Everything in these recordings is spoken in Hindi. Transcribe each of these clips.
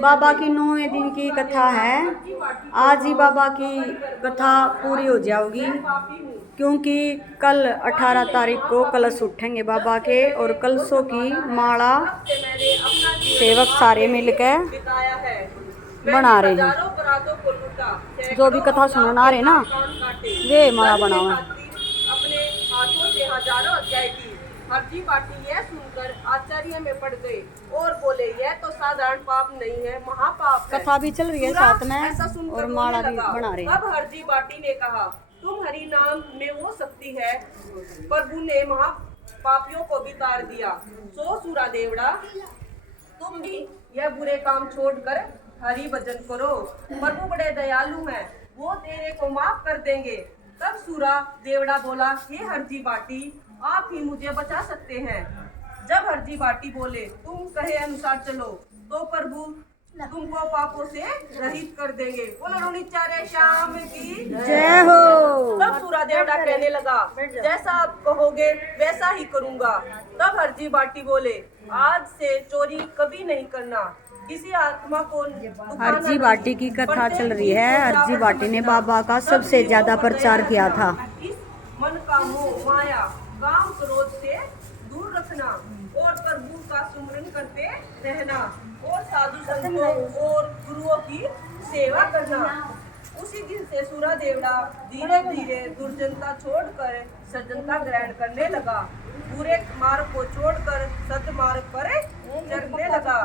बाबा की 9वें दिन की कथा है। आज ही बाबा की कथा पूरी हो जाएगी, क्योंकि कल 18 तारीख को कलश उठेंगे बाबा के, और कलशों की माला सेवक सारे मिलकर बना रहे हैं। जो भी कथा सुनने आ रहे ना, वे माला बनाओ। अपने हाथों से हजारों अध्याय की हरजी पाटी यह सुनकर आश्चर्य में पड़ गए और बोले, यह तो साधारण पाप नहीं है, महापाप है। कथा भी चल रही है साथ में, ऐसा सुनकर और माला भी लगा। बना रहे हैं। तब हरजी पाटी ने कहा, तुम हरि नाम में वो शक्ति है, प्रभु ने महापापियों को भी तार दिया। सो सूरा देवड़ा, तुम भी यह बुरे काम छोड़कर हरि भजन करो, प्रभु बड़े दयालु हैं, वो तेरे को माफ कर देंगे। तब सूरा देवड़ा बोला, हे हरजी बाटी, आप ही मुझे बचा सकते हैं। जब हरजी बाटी बोले, तुम कहे अनुसार चलो, तो प्रभु तुमको पापों से रहित कर देंगे। बोलो निचारे श्याम की जय हो। तब सूरा देवड़ा कहने लगा, जैसा आप कहोगे वैसा ही करूंगा। तब हरजी बाटी बोले, आज से चोरी कभी नहीं करना, किसी आत्मा को। हरजी बाटी की कथा चल रही है। हरजी बाटी ने बाबा का सबसे ज्यादा प्रचार किया था। मन का मोह माया काम क्रोध से दूर रखना, और प्रभु का सुमरन करते रहना, और साधु संतों और गुरुओं की सेवा करना। उसी दिन से सूरा देवड़ा धीरे धीरे दुर्जनता छोड़कर सज्जनता ग्रहण करने लगा। बुरे मार्ग को छोड़कर सत्मार्ग पर चलने लगा।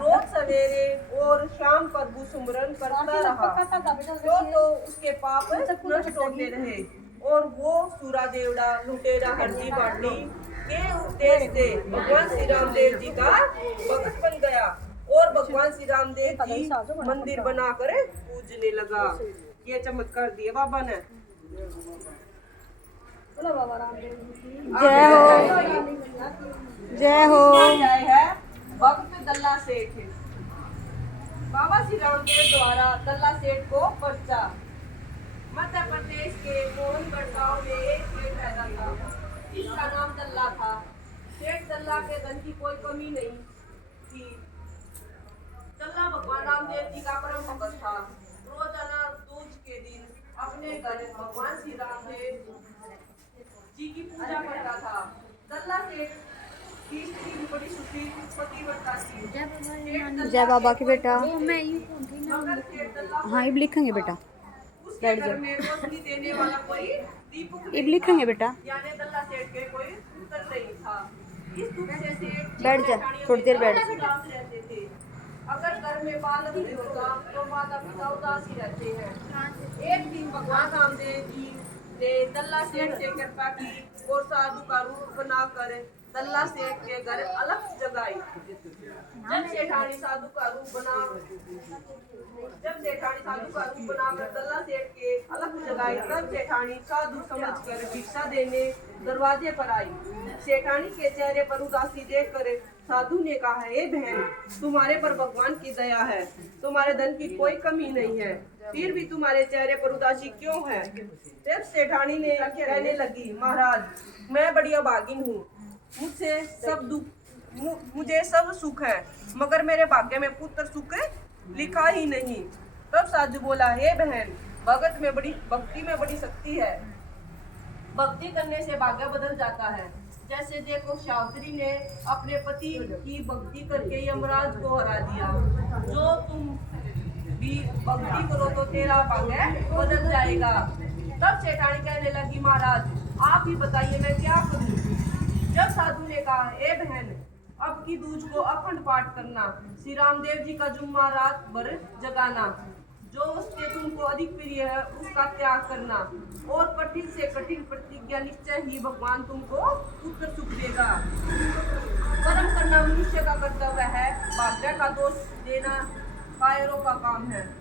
रोज सवेरे और शाम प्रभु सुमरन करता रहा, तो उसके पाप नष्ट होते रहे, और वो सूरा देवड़ा लुटेरा हरजी बाटी के उपदेश से भगवान श्री रामदेव जी का भक्त बन गया, और भगवान श्री रामदेव जी मंदिर बनाकर पूजने लगा। ये चमत्कार दिए बाबा ने। बाबा रामदेव जय हो, जय हो। जय है भक्त दल्ला सेठ। बाबा श्री रामदेव द्वारा दल्ला सेठ को पर्चा। मध्य प्रदेश के मोहनगढ़ गांव में एक सेठ रहता था, जिसका नाम दल्ला था। सेठ दल्ला के धन की कोई कमी नहीं थी। दल्ला भगवान रामदेव जी का परम भक्त था। रोजाना दूज के दिन अपने घर भगवान श्री रामदेव जी की पूजा करता था। दल्ला सेठ की स्त्री बड़ी सुखी पतिव्रता थी। जय बाबा की बेटा। हाँ, इब लिखेंगे बेटा, बैठ जाओ। देने वाला कोई दीपक इब लिखेंगे बेटा, यानी दल्ला सेठ के कोई पुत्र नहीं था। इस दुख से सेठ बैठ जा, थोड़ी देर बैठ। रहते थे। अगर घर में बालक नहीं होता तो माता पिता उदास ही रहते हैं। एक दिन भगवान रामदेव जी ने दल्ला सेठ से कृपा की और साधु का रूप बनाकर दल्ला सेठ के घर अलग जगाई। जब सेठानी साधु का रूप बनाकर दल्ला सेठ के अलग जगाई, तब सेठानी साधु समझकर भिक्षा देने दरवाजे पर आई। सेठानी के चेहरे पर उदासी देखकर साधु ने कहा, हे बहन, तुम्हारे पर भगवान की दया है, तुम्हारे धन की कोई कमी नहीं है, फिर भी तुम्हारे चेहरे पर उदासी क्यों है? तब सेठानी ने कहने लगी, महाराज, मैं बड़ी अभागिन हूँ, मुझे सब सुख है, मगर मेरे भाग्य में पुत्र सुख लिखा ही नहीं। तब साधु बोला, हे बहन, भक्ति में बड़ी शक्ति है। भक्ति करने से भाग्य बदल जाता है। जैसे देखो, सावित्री ने अपने पति की भक्ति करके यमराज को हरा दिया। जो तुम भी भक्ति करो तो तेरा भाग्य बदल जाएगा। तब सेठानी कहने लगी, महाराज, आप ही बताइए मैं क्या करूं? जब साधु ने कहा, ए बहन, अब की दूज को अखंड पाठ करना, श्री रामदेव जी का जुम्मा रात भर जगाना, जो उसके तुमको अधिक प्रिय है उसका त्याग करना, और कठिन से कठिन प्रतिज्ञा, निश्चय ही भगवान तुमको पुत्र सुख देगा। कर्म करना मनुष्य का कर्तव्य है, भाग्य का दोष देना कायरों का काम है।